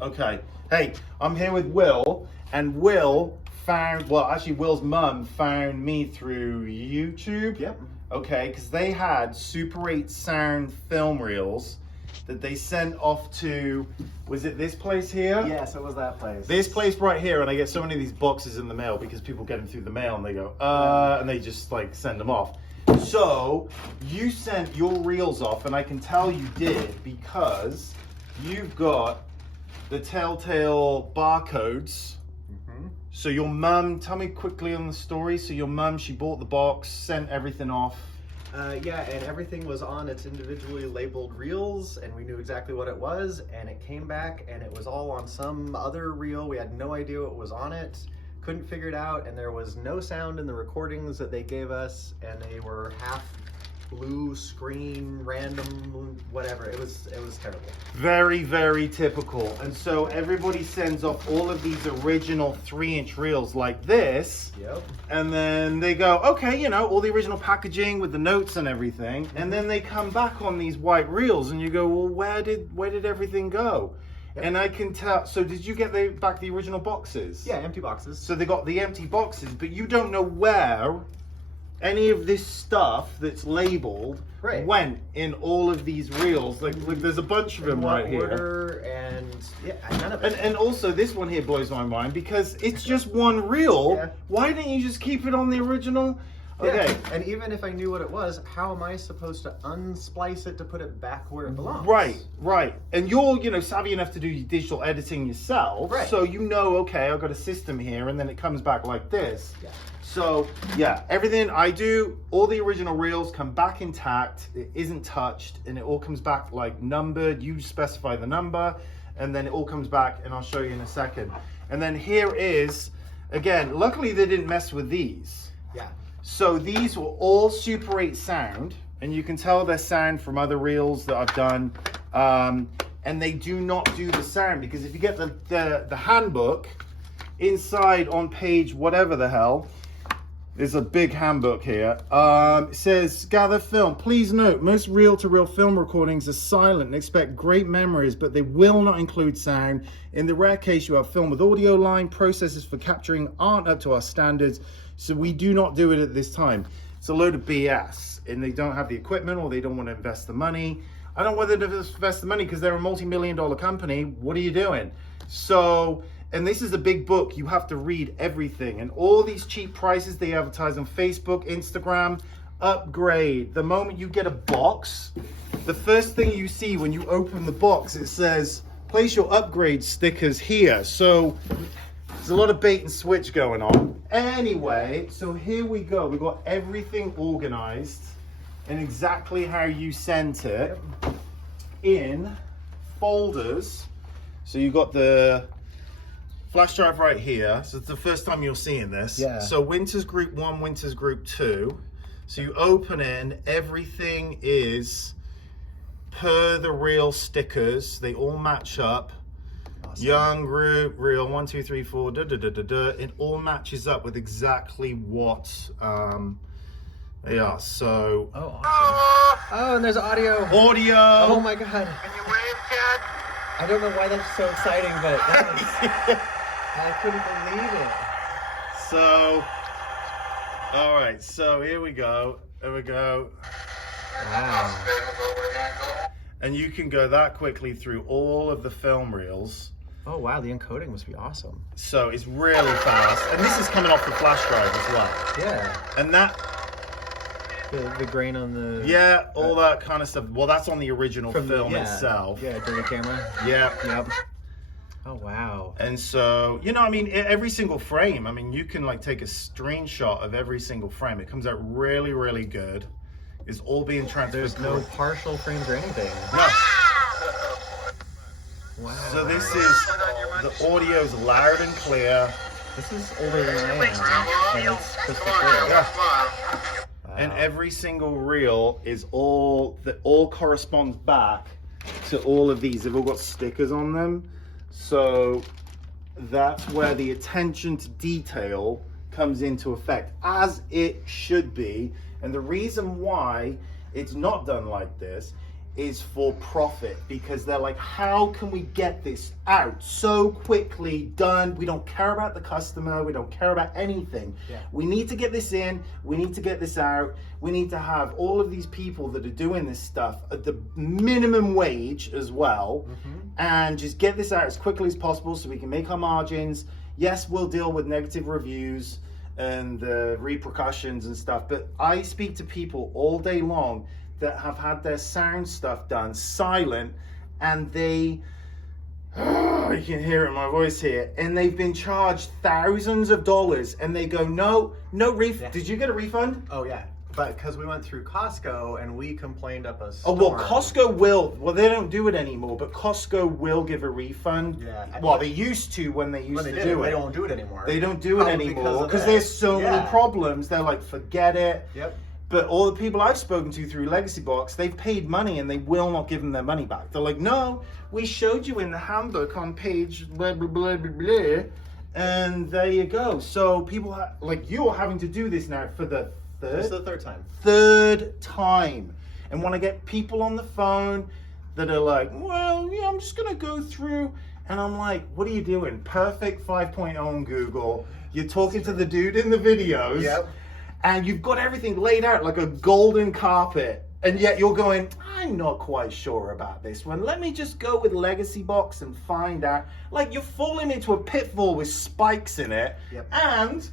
Okay. Hey, I'm here with Will, and Will found, well, actually Will's mum found me through YouTube. Yep. Okay, because they had Super 8 sound film reels that they sent off to, was it this place here? Yes, it was that place. This place right here, and I get so many of these boxes in the mail because people get them through the mail and they go, and they just like send them off. So you sent your reels off, and I can tell you did because you've got the telltale barcodes. So your mum, tell me quickly on the story. So your mum, she bought the box, sent everything off. Yeah, and everything was on its individually labeled reels, and we knew exactly what it was, and it came back, and it was all on some other reel. We had no idea what was on it, couldn't figure it out, and there was no sound in the recordings that they gave us, and they were half blue screen, random, whatever. It was terrible. Very, very typical. And so everybody sends off all of these original 3-inch reels like this. Yep. And then they go, okay, you know, all the original packaging with the notes and everything. And then they come back on these white reels and you go, well, where did everything go? Yep. And I can tell, so did you get back the original boxes? Yeah, empty boxes. So they got the empty boxes, but you don't know where any of this stuff that's labeled went in all of these reels. Like there's a bunch of them right here. Order, and yeah, none of it. And also this one here blows my mind because it's just one reel. Yeah. Why didn't you just keep it on the original? Okay. Yeah. And even if I knew what it was, how am I supposed to unsplice it to put it back where it belongs? Right. And you're, savvy enough to do your digital editing yourself. Right. So you know, okay, I've got a system here, and then it comes back like this. Yeah. So yeah, everything I do, all the original reels come back intact. It isn't touched, and it all comes back like numbered. You specify the number, and then it all comes back, and I'll show you in a second. And then here is, again, luckily they didn't mess with these. Yeah. So these were all Super 8 sound, and you can tell they're sound from other reels that I've done. And they do not do the sound, because if you get the handbook, inside on page whatever the hell, there's a big handbook here. It says, gather film. Please note, most reel-to-reel film recordings are silent and expect great memories, but they will not include sound. In the rare case you have film with audio line, processes for capturing aren't up to our standards, so we do not do it at this time. It's a load of BS, and they don't have the equipment or they don't want to invest the money. I don't know whether to invest the money because they're a multi-million-dollar company. What are you doing? So, and this is a big book. You have to read everything. And all these cheap prices they advertise on Facebook, Instagram, upgrade. The moment you get a box, the first thing you see when you open the box, it says, place your upgrade stickers here. So there's a lot of bait and switch going on. Anyway, so here we go. We've got everything organized and exactly how you sent it in folders. So you got the flash drive right here. So it's the first time you're seeing this. Yeah. So Winters Group 1, Winters Group 2. So you open it and everything is per the real stickers. They all match up. Awesome. Young group, real 1, 2, 3, 4, It all matches up with exactly what they are. So. Oh, awesome. Oh, and there's audio. Oh my God. Can you wave, Chad? I don't know why that's so exciting, but I couldn't believe it. So, all right, so here we go. There we go. Wow. And you can go that quickly through all of the film reels. Oh wow, the encoding must be awesome. So it's really fast. And this is coming off the flash drive as well. Yeah. And that... The grain on the... Yeah, all that kind of stuff. Well, that's on the original film itself. Yeah, to the camera. Yeah. Yep. Oh, wow. And so, every single frame, you can like take a screenshot of every single frame. It comes out really, really good. It's all being transferred. There's no partial frames or anything. No. Wow. So this is, the audio's loud and clear. This is older than I am. And it's crystal clear. Yeah. Wow. And every single reel is all corresponds back to all of these. They've all got stickers on them. So that's where the attention to detail comes into effect, as it should be. And the reason why it's not done like this is for profit, because they're like, how can we get this out so quickly, done? We don't care about the customer, we don't care about anything. We need to get this in, we need to get this out, we need to have all of these people that are doing this stuff at the minimum wage as well, and just get this out as quickly as possible so we can make our margins. Yes, we'll deal with negative reviews and the repercussions and stuff, but I speak to people all day long that have had their sound stuff done silent, and they, you can hear it in my voice here, and they've been charged thousands of dollars, and they go, no refund. Did you get a refund? Oh yeah, but because we went through Costco and we complained up a Oh storm. well, Costco will. Well, they don't do it anymore, but Costco will give a refund. Yeah. Well, they used to when they used to do it. They don't do it anymore. They don't do it anymore because of there's so many Yeah. problems. They're like, forget it. Yep. But all the people I've spoken to through Legacy Box, they've paid money and they will not give them their money back. They're like, no, we showed you in the handbook on page blah, blah, blah, blah, blah, and there you go. So people like you are having to do this now for the This is the third time. third time. And when I get people on the phone that are like, well, yeah, I'm just going to go through. And I'm like, what are you doing? Perfect 5.0 on Google. You're talking to the dude in the videos. Yep. And you've got everything laid out like a golden carpet, and yet you're going, I'm not quite sure about this one. Let me just go with Legacy Box and find out. Like, you're falling into a pitfall with spikes in it, and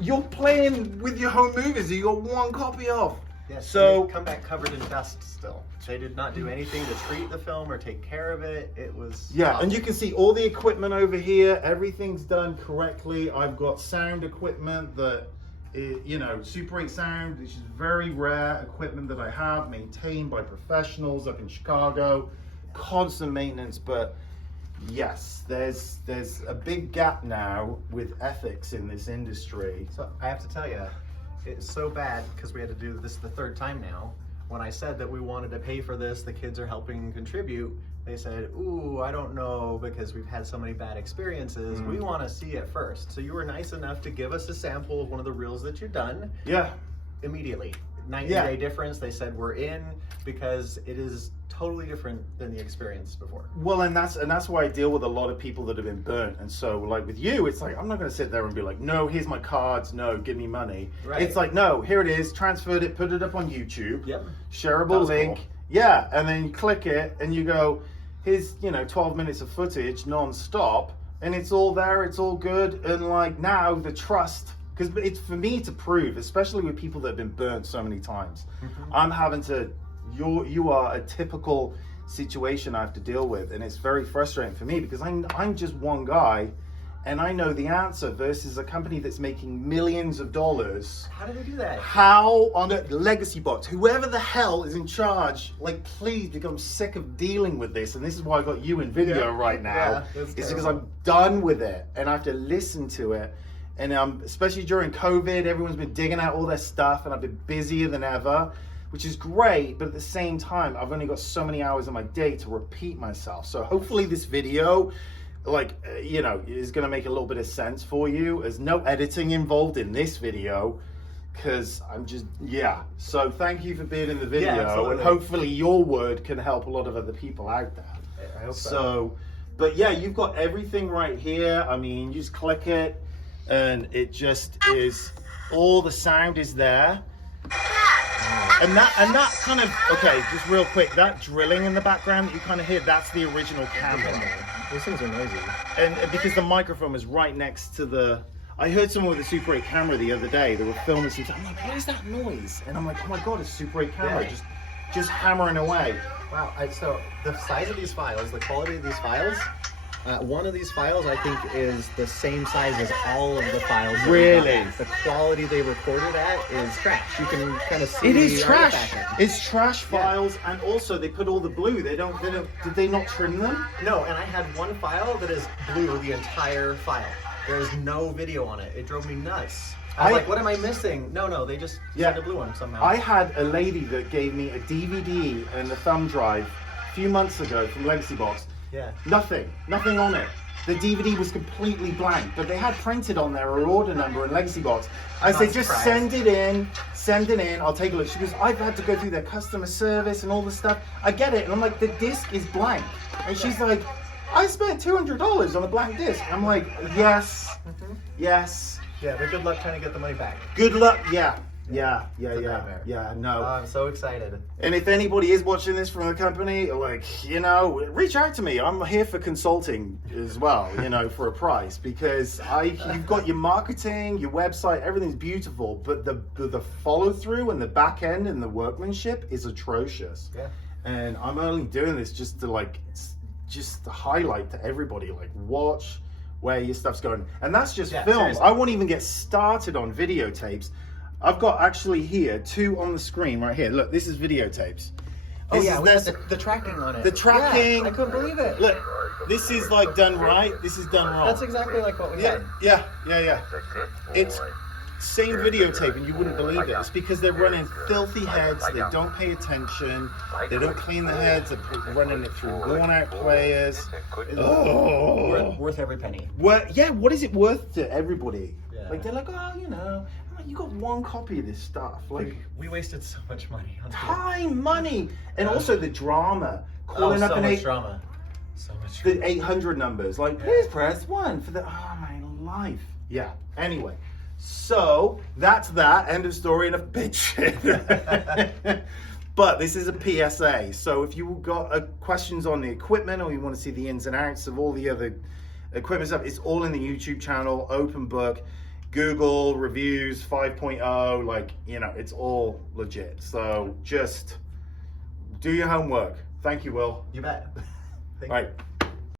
you're playing with your home movies that you got one copy of. Yes, so they come back covered in dust still. They did not do anything to treat the film or take care of it. It was and you can see all the equipment over here. Everything's done correctly. I've got sound equipment that, you know, Super 8 sound, which is very rare equipment that I have, maintained by professionals up in Chicago, constant maintenance. But yes, there's a big gap now with ethics in this industry. So I have to tell you, it's so bad because we had to do this the third time now. When I said that we wanted to pay for this, the kids are helping contribute. They said, ooh, I don't know, because we've had so many bad experiences. We want to see it first. So you were nice enough to give us a sample of one of the reels that you've done. Yeah. Immediately. 90-day difference. They said we're in, because it is totally different than the experience before. Well, and that's why I deal with a lot of people that have been burnt. And so, like with you, it's like, I'm not going to sit there and be like, no, here's my cards, no, give me money. Right. It's like, no, here it is, transferred it, put it up on YouTube, shareable link. Cool. Yeah, and then you click it and you go, here's, 12 minutes of footage non-stop, and it's all there, it's all good. And like now the trust, because it's for me to prove, especially with people that have been burnt so many times. I'm having to, you are a typical situation I have to deal with, and it's very frustrating for me because I'm just one guy and I know the answer versus a company that's making millions of dollars. How do they do that? How on a Legacy Box, whoever the hell is in charge, like, please, become sick of dealing with this. And this is why I got you in video right now. It's because I'm done with it and I have to listen to it. And especially during COVID, everyone's been digging out all their stuff and I've been busier than ever, which is great. But at the same time, I've only got so many hours in my day to repeat myself. So hopefully this video, is going to make a little bit of sense for you. There's no editing involved in this video because I'm just, So thank you for being in the video, and hopefully your word can help a lot of other people out there. I hope so. But yeah, you've got everything right here. I mean, you just click it and it just is, all the sound is there. And that kind of, okay, just real quick, that drilling in the background that you kind of hear, that's the original camera. Those things are noisy. And because the microphone is right next to the, I heard someone with a Super 8 camera the other day, they were filming something, I'm like, what is that noise? And I'm like, oh my God, it's a Super 8 camera, just hammering away. Wow, so the size of these files, the quality of these files, one of these files I think is the same size as all of the files. Really? The quality they recorded at is trash. You can kind of see it is trash. artifact. It's trash files, and also they put all the blue. They don't. Did they not trim them? No, and I had one file that is blue the entire file. There is no video on it. It drove me nuts. I was like, what am I missing? No, they just had the blue one somehow. I had a lady that gave me a DVD and a thumb drive a few months ago from Legacy Box. Yeah. Nothing on it. The DVD was completely blank, but they had printed on there her order number and legacy box. I Not said, just surprised. send it in, I'll take a look. She goes, I've had to go through their customer service and all this stuff. I get it. And I'm like, the disc is blank. And she's like, I spent $200 on a blank disc. I'm like, yes, yes. Yeah, but good luck trying to get the money back. Good luck. Yeah, nightmare. no. I'm so excited. And if anybody is watching this from the company, like, you know, reach out to me. I'm here for consulting as well, you know, for a price, because you've got your marketing, your website, everything's beautiful, but the follow through and the back end and the workmanship is atrocious. Yeah. And I'm only doing this just to highlight to everybody, like, watch where your stuff's going. And that's just Yeah, films. seriously. I won't even get started on videotapes. I've got actually here 2 on the screen right here. Look, this is videotapes. Oh This yeah, is we had this- the tracking on it. the tracking. Yeah, I couldn't believe it. Look, this is like done right. This is done wrong. That's exactly like what we yeah, had. yeah. It's same videotape, and you wouldn't believe it. It's because they're running filthy heads. They don't pay attention. They don't clean the heads. They're running it through worn-out players. Oh. Worth every penny. What is it worth to everybody? Yeah. Like, they're like, oh, you know, you got 1 copy of this stuff. Like, We wasted so much money on time, money, and also the drama. Oh, Calling up so an much drama. So much drama. the 800 numbers. Like, please press 1 for the. Oh my life. Yeah. Anyway, so that's that. End of story. Enough bitching. But this is a PSA. So if you've got questions on the equipment, or you want to see the ins and outs of all the other equipment stuff, it's all in the YouTube channel. Open book. Google reviews 5.0, like, you know, it's all legit. So just do your homework. Thank you, Will. You bet. All right.